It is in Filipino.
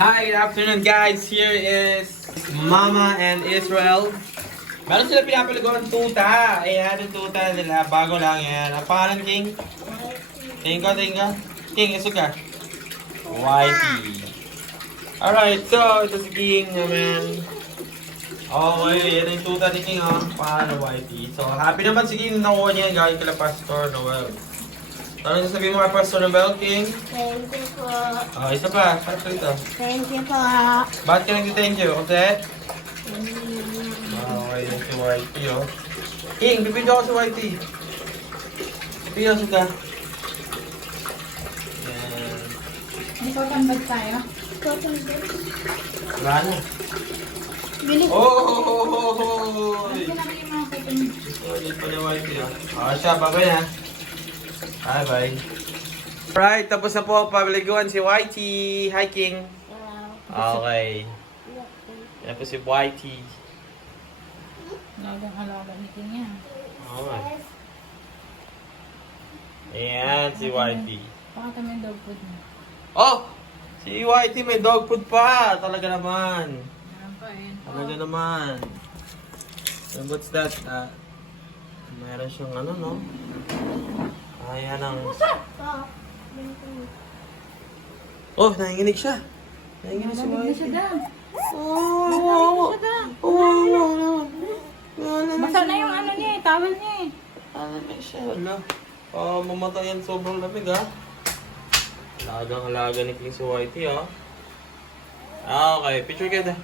Hi, good afternoon guys. Here is Mama and Israel. Meron sila pinapaliguan tuta. Ayan, yung tuta nila. Bago lang yan. Ang pangalan, King? Tingin ka. King, iso ka. Whitey. Alright, so ito si King naman. Okay, yan yung tuta ni King, oh. Pangalan, Whitey. So, happy naman si King na nakuha niya galing kila Pastor Noel. Ano sasabihin mo kay Pastor Noel, King? Thank you po. Oh, isa pa. Sarap ito. Thank you po. Bakit ka nag-thank you? Okay? Okay, yun si Whitey, oh. King, bibidyo ako si Whitey. Bibidyo ka. Yan. May cotton tayo. Wala na. Bilis. Oh! Sinabi yung mga cotton. Oh, yun pa ni Whitey, oh. Okay siya, bye-bye na. Bye-bye. Alright, tapos na po pabiliguan si Whitey. Hi, King. Okay. Yan po si Whitey. Halagang ni King yan. Okay. Ayan, si Whitey. Pakita mo yung dog food mo. Oh! Si Whitey may dog food pa! Talaga naman. Meron pa eh. Talaga naman. So, what's that? Meron siyang ano, no? Ayan ang... Oh, nanginginig siya. Nanginginig si Malamig na siya Whitey. daw. Oh, Basa na yung ano niya eh, towel niya eh. Malamig siya. Wala. Mamatay yan. Sobrang lamig, ha? Alagang-alaga ni King si Whitey, ha? Okay, picture kita.